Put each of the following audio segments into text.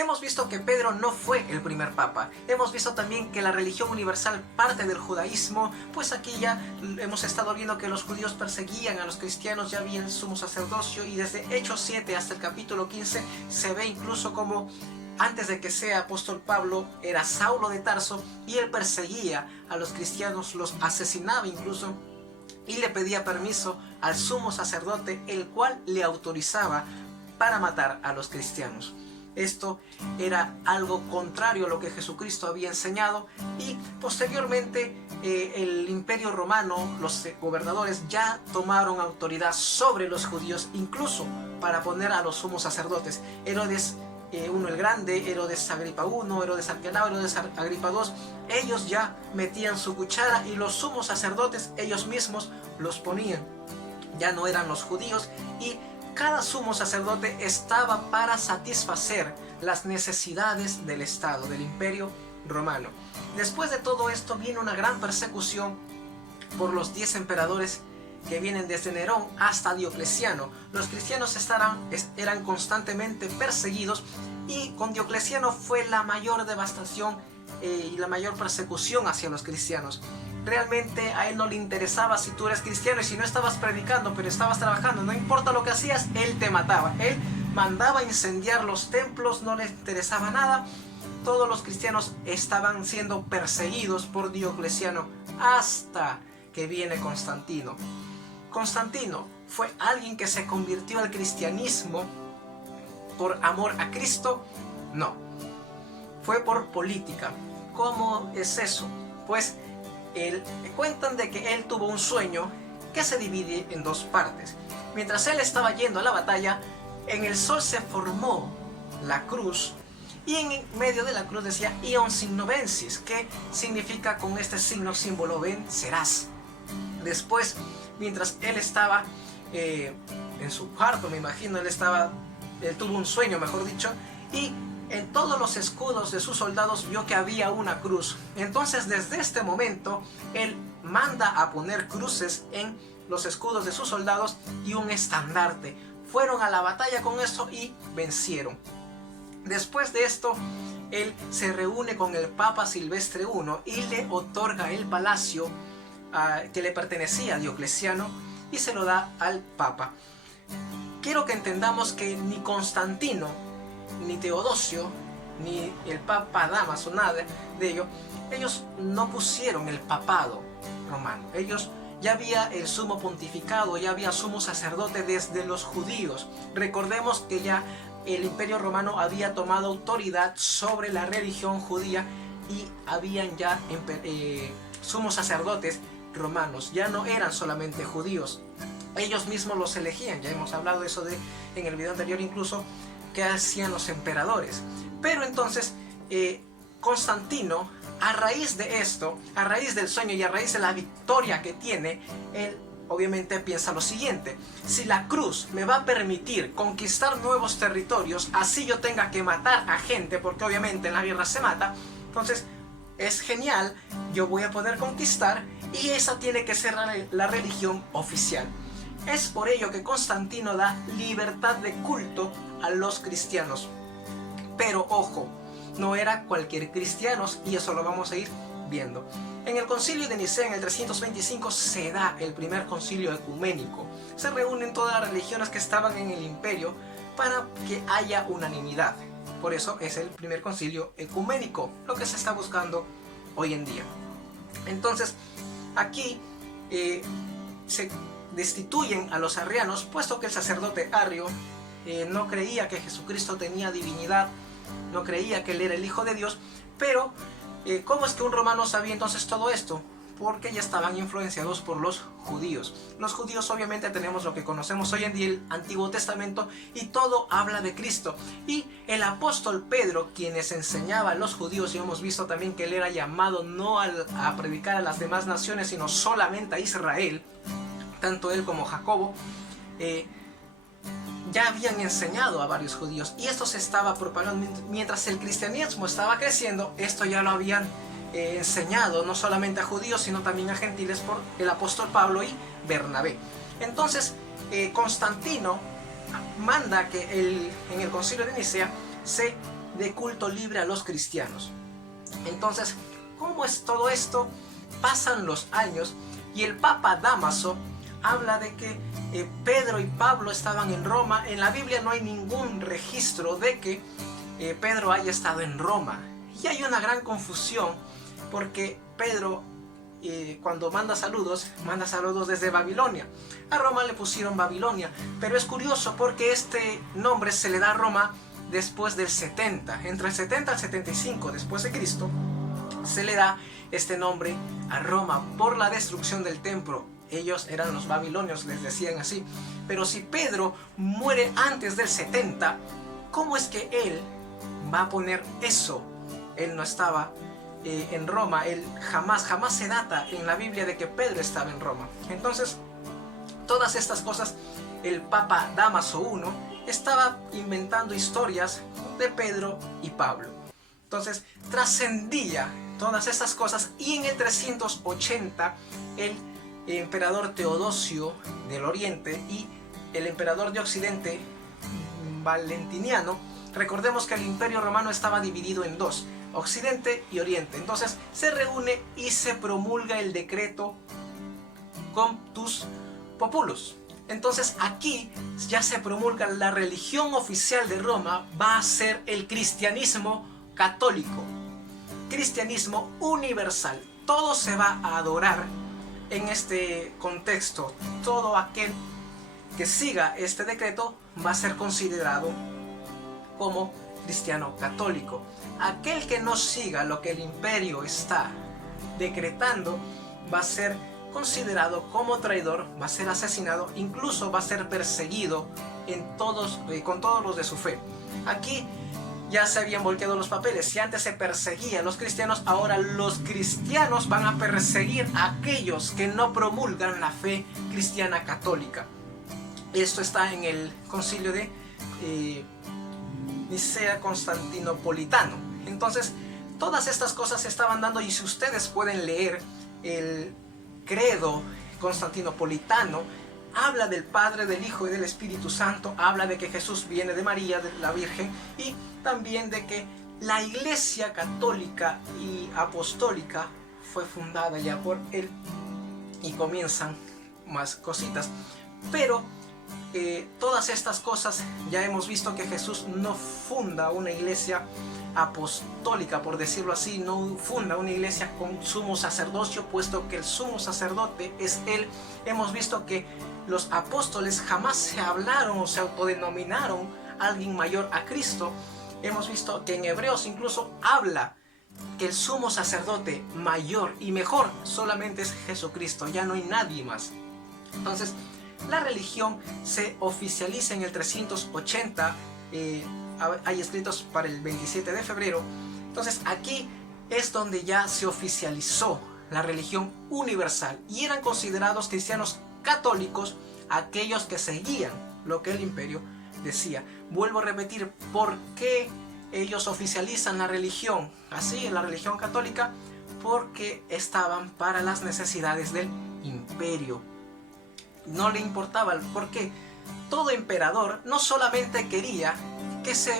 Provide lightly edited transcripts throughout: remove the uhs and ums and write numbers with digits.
Hemos visto que Pedro no fue el primer papa. Hemos visto también que la religión universal parte del judaísmo. Pues aquí ya hemos estado viendo que los judíos perseguían a los cristianos, ya había el sumo sacerdocio, y desde Hechos 7 hasta el capítulo 15 se ve incluso como antes de que sea apóstol Pablo era Saulo de Tarso, y él perseguía a los cristianos, los asesinaba incluso, y le pedía permiso al sumo sacerdote, el cual le autorizaba para matar a los cristianos. Esto era algo contrario a lo que Jesucristo había enseñado, y posteriormente el Imperio Romano, los gobernadores ya tomaron autoridad sobre los judíos, incluso para poner a los sumos sacerdotes. Herodes I el Grande, Herodes Agripa I, Herodes Arquelao, Herodes Agripa II, ellos ya metían su cuchara, y los sumos sacerdotes ellos mismos los ponían. Ya no eran los judíos, y cada sumo sacerdote estaba para satisfacer las necesidades del Estado, del Imperio Romano. Después de todo esto viene una gran persecución por los 10 emperadores que vienen desde Nerón hasta Diocleciano. Los cristianos eran constantemente perseguidos, y con Diocleciano fue la mayor devastación y la mayor persecución hacia los cristianos. Realmente a él no le interesaba si tú eres cristiano, y si no estabas predicando pero estabas trabajando, no importa lo que hacías, él te mataba. Él mandaba incendiar los templos, no le interesaba nada. Todos los cristianos estaban siendo perseguidos por Diocleciano hasta que viene Constantino. Constantino fue alguien que se convirtió al cristianismo por amor a Cristo. No, fue por política. ¿Cómo es eso? Pues cuentan de que él tuvo un sueño que se divide en dos partes. Mientras él estaba yendo a la batalla, en el sol se formó la cruz, y en medio de la cruz decía Ion Signo Vencis, que significa con este signo símbolo vencerás. Después, mientras él estaba en su cuarto, me imagino, él tuvo un sueño, mejor dicho, y en todos los escudos de sus soldados vio que había una cruz. Entonces, desde este momento, él manda a poner cruces en los escudos de sus soldados y un estandarte. Fueron a la batalla con eso y vencieron. Después de esto, él se reúne con el Papa Silvestre I y le otorga el palacio que le pertenecía a Diocleciano, y se lo da al Papa. Quiero que entendamos que ni Constantino, ni Teodosio, ni el Papa Dámaso, nada de ello, ellos no pusieron el papado romano. Ellos ya había el sumo pontificado, ya había sumo sacerdote desde los judíos. Recordemos que ya el Imperio Romano había tomado autoridad sobre la religión judía, y habían ya sumos sacerdotes romanos, ya no eran solamente judíos. Ellos mismos los elegían. Ya hemos hablado de eso en el video anterior, incluso, que hacían los emperadores. Pero entonces Constantino, a raíz de esto, a raíz del sueño y a raíz de la victoria que tiene, él obviamente piensa lo siguiente: si la cruz me va a permitir conquistar nuevos territorios, así yo tenga que matar a gente, porque obviamente en la guerra se mata, entonces es genial, yo voy a poder conquistar, y esa tiene que ser la religión oficial. Es por ello que Constantino da libertad de culto a los cristianos. Pero ojo, no era cualquier cristiano, y eso lo vamos a ir viendo. En el concilio de Nicea, en el 325, se da el primer concilio ecuménico. Se reúnen todas las religiones que estaban en el imperio para que haya unanimidad. Por eso es el primer concilio ecuménico, lo que se está buscando hoy en día. Entonces, aquí se destituyen a los arrianos, puesto que el sacerdote arrio no creía que Jesucristo tenía divinidad, no creía que él era el Hijo de Dios. Pero ¿cómo es que un romano sabía entonces todo esto? Porque ya estaban influenciados por los judíos. Los judíos obviamente tenemos lo que conocemos hoy en día, el Antiguo Testamento, y todo habla de Cristo. Y el apóstol Pedro, quienes enseñaba a los judíos, y hemos visto también que él era llamado no a predicar a las demás naciones, sino solamente a Israel, tanto él como Jacobo, ya habían enseñado a varios judíos, y esto se estaba propagando. Mientras el cristianismo estaba creciendo, esto ya lo habían enseñado no solamente a judíos, sino también a gentiles por el apóstol Pablo y Bernabé. Entonces Constantino manda que en el concilio de Nicea se de culto libre a los cristianos. Entonces, ¿cómo es todo esto? Pasan los años y el Papa Dámaso habla de que Pedro y Pablo estaban en Roma. En la Biblia no hay ningún registro de que Pedro haya estado en Roma. Y hay una gran confusión porque Pedro cuando manda saludos desde Babilonia. A Roma le pusieron Babilonia, pero es curioso porque este nombre se le da a Roma después del 70, entre el 70 al 75 después de Cristo, se le da este nombre a Roma por la destrucción del templo. Ellos eran los babilonios, les decían así. Pero si Pedro muere antes del 70, ¿cómo es que él va a poner eso? Él no estaba en Roma, él jamás se data en la Biblia de que Pedro estaba en Roma. Entonces, todas estas cosas, el Papa Dámaso I estaba inventando historias de Pedro y Pablo. Entonces, trascendía todas estas cosas y en el 380 el emperador Teodosio del Oriente y el emperador de Occidente, Valentiniano, recordemos que el Imperio Romano estaba dividido en dos, Occidente y Oriente. Entonces se reúne y se promulga el decreto Comptus Populus. Entonces aquí ya se promulga la religión oficial de Roma, va a ser el cristianismo católico, cristianismo universal. Todo se va a adorar en este contexto. Todo aquel que siga este decreto va a ser considerado como cristiano católico. Aquel que no siga lo que el imperio está decretando va a ser considerado como traidor, va a ser asesinado, incluso va a ser perseguido con todos los de su fe. Aquí ya se habían volteado los papeles. Si antes se perseguía a los cristianos, ahora los cristianos van a perseguir a aquellos que no promulgan la fe cristiana católica. Esto está en el concilio de Nicea Constantinopolitano. Entonces, todas estas cosas se estaban dando, y si ustedes pueden leer el credo constantinopolitano, habla del Padre, del Hijo y del Espíritu Santo, habla de que Jesús viene de María, de la Virgen, y también de que la Iglesia católica y apostólica fue fundada ya por él, y comienzan más cositas. Pero todas estas cosas, ya hemos visto que Jesús no funda una iglesia apostólica, por decirlo así, no funda una iglesia con sumo sacerdocio, puesto que el sumo sacerdote es él. Hemos visto que los apóstoles jamás se hablaron o se autodenominaron alguien mayor a Cristo. Hemos visto que en Hebreos incluso habla que el sumo sacerdote mayor y mejor solamente es Jesucristo, ya no hay nadie más. Entonces, la religión se oficializa en el 380, hay escritos para el 27 de febrero. Entonces aquí es donde ya se oficializó la religión universal, y eran considerados cristianos católicos aquellos que seguían lo que el imperio decía. Vuelvo a repetir, ¿por qué ellos oficializan la religión así, la religión católica? Porque estaban para las necesidades del imperio. No le importaba, porque todo emperador no solamente quería que se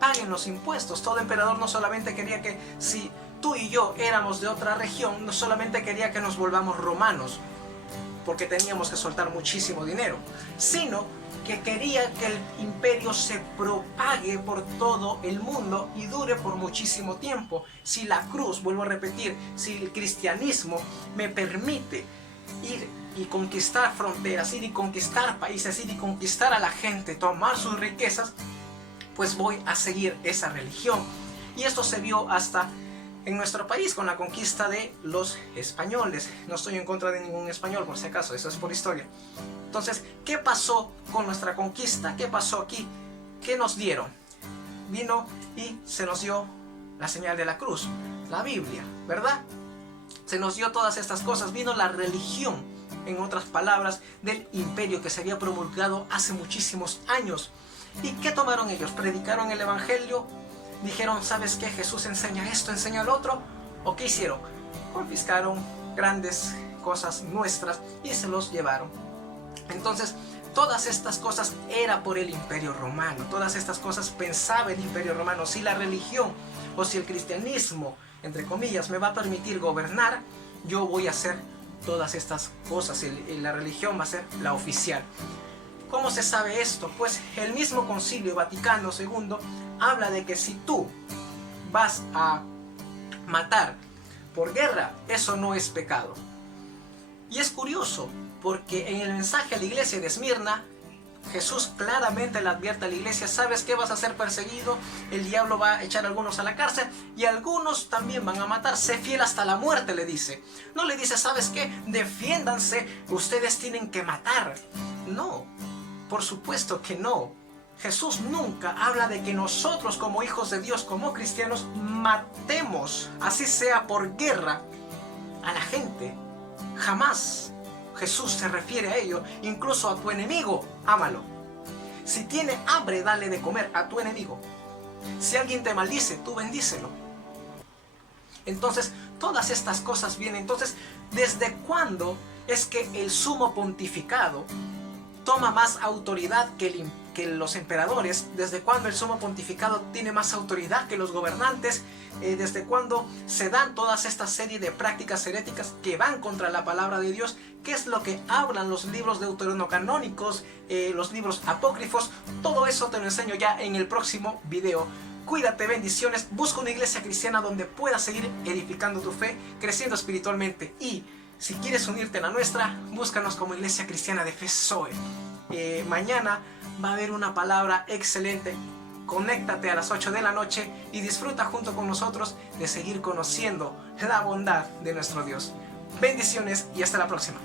paguen los impuestos, todo emperador no solamente quería que, si tú y yo éramos de otra región, no solamente quería que nos volvamos romanos, porque teníamos que soltar muchísimo dinero, sino que quería que el imperio se propague por todo el mundo y dure por muchísimo tiempo. Si la cruz, vuelvo a repetir, si el cristianismo me permite ir y conquistar fronteras, ir y conquistar países, ir y conquistar a la gente, tomar sus riquezas, pues voy a seguir esa religión. Y esto se vio hasta en nuestro país con la conquista de los españoles. No estoy en contra de ningún español, por si acaso, eso es por historia. Entonces, ¿qué pasó con nuestra conquista? ¿Qué pasó aquí? ¿Qué nos dieron? Vino y se nos dio la señal de la cruz, la Biblia, ¿verdad? Se nos dio todas estas cosas, vino la religión, en otras palabras, del imperio que se había promulgado hace muchísimos años. ¿Y qué tomaron ellos? ¿Predicaron el evangelio? ¿Dijeron, sabes qué? Jesús enseña esto, enseña lo otro? ¿O qué hicieron? Confiscaron grandes cosas nuestras y se los llevaron. Entonces, Todas estas cosas era por el Imperio Romano. Todas estas cosas pensaba el Imperio Romano. Si la religión o si el cristianismo, entre comillas, me va a permitir gobernar, yo voy a hacer todas estas cosas. La religión va a ser la oficial. ¿Cómo se sabe esto? Pues el mismo Concilio Vaticano II habla de que si tú vas a matar por guerra, eso no es pecado. Y es curioso, porque en el mensaje a la iglesia de Esmirna, Jesús claramente le advierte a la iglesia: ¿sabes qué? Vas a ser perseguido, el diablo va a echar a algunos a la cárcel y algunos también van a matar. Sé fiel hasta la muerte, le dice. No le dice: ¿sabes qué? Defiéndanse, ustedes tienen que matar. No, por supuesto que no. Jesús nunca habla de que nosotros como hijos de Dios, como cristianos, matemos, así sea por guerra, a la gente. Jamás Jesús se refiere a ello. Incluso a tu enemigo, ámalo. Si tiene hambre, dale de comer a tu enemigo. Si alguien te maldice, tú bendícelo. Entonces, todas estas cosas vienen. Entonces, ¿desde cuándo es que el sumo pontificado toma más autoridad que los emperadores? ¿Desde cuándo el sumo pontificado tiene más autoridad que los gobernantes? ¿Desde cuándo se dan todas esta serie de prácticas heréticas que van contra la palabra de Dios? ¿Qué es lo que hablan los libros deuterocanónicos, los libros apócrifos? Todo eso te lo enseño ya en el próximo video. Cuídate, bendiciones. Busca una iglesia cristiana donde puedas seguir edificando tu fe, creciendo espiritualmente. Y si quieres unirte a la nuestra, búscanos como Iglesia Cristiana de Fe Zoe. Mañana va a haber una palabra excelente. Conéctate a las 8 de la noche y disfruta junto con nosotros de seguir conociendo la bondad de nuestro Dios. Bendiciones y hasta la próxima.